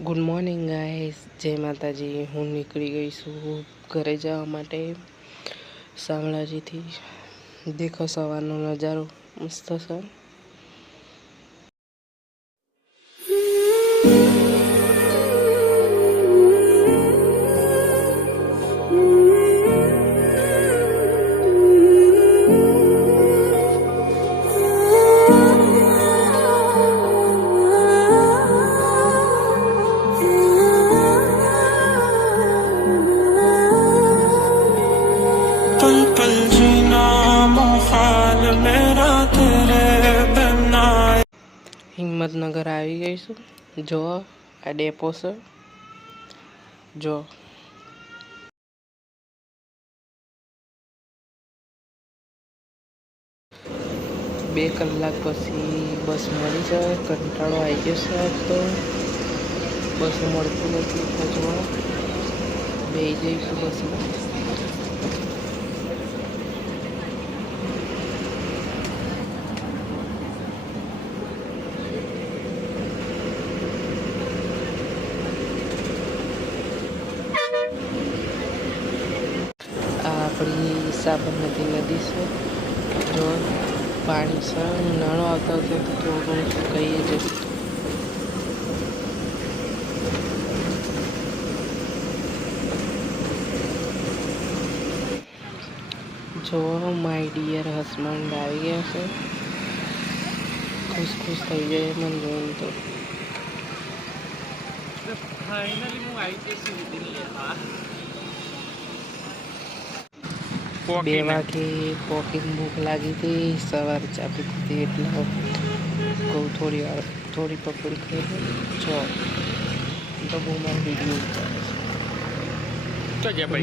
Good morning guys, જય માતાજી। હું નીકળી ગઈ છું ઘરે જવા માટે શામળાજીથી। દેખો સવારનો નજારો મસ્ત છે। હિંમતનગર આવી ગઈ છું। જો આ ડેપો છે, જો 2 કલાક પછી બસ મળી જાય। કંટાળો આવી ગયો છે તો બસ મળતી નથી તો જો બેસી જઈશું બસમાં। આપણી સાબરમતી નદી છે, જો પાણી છે। ઉનાળો આવતો હતો તો થોડું સુકાઈ જશે। જો માય ડિયર હસબન્ડ આવી ગયા છે। ખુશ થઈ જાય મને જોઈને તો। ફાઇનલી હું આવી ગયો છું દિલ્હી લેવા। 2 વાગે પોકીને ભૂખ લાગી હતી। સવારે ચા પીધી હતી એટલે કહું થોડી પકોડી ખાઈ લઉં। જો તો બહુ મારી વિડીયો ઉતારે છે। વિજાપુર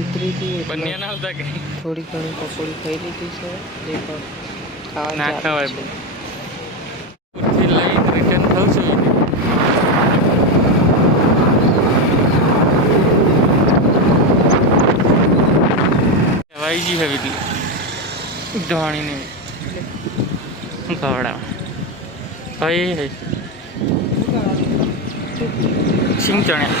ઉતરી હતી એટલે થોડી ઘણી પકોડી ખાઈ લીધી છે। દેખો ખાવા ચાલુ છે। રિટર્ન થઉં છું વાઈજી હવે ધોણીને ખવડાવ ભાઈ સિંગ ચણ્યા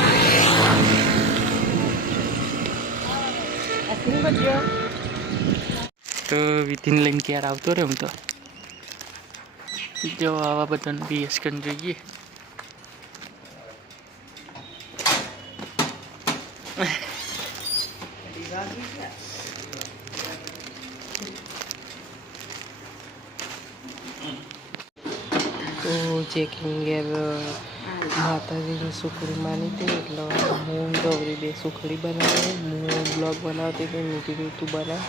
તો વિધિન લઈને ક્યારે આવતો રે હું તો જો આવા બધાને બીએસકન જોઈએ। તો ચેકિંગ ગેર માતાજીની સુખડી માની હતી એટલે હું ગૌરી 2 સુખડી બનાવી। હું બ્લોગ બનાવતી હતી, મેં કીધું તું બનાવ।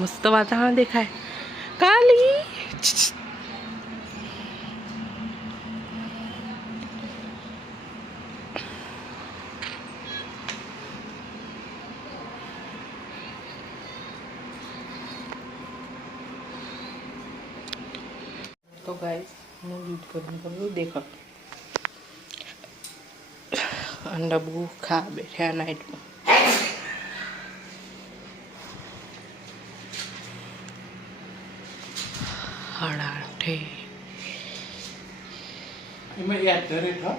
મસ્ત વાતાવરણ દેખાય કાલી। तो गाइस मैं दूध गर्म कर लूँ। देखो अंडा बू खा बैठे नाइट में। हड़ाठे मैं याद करे था।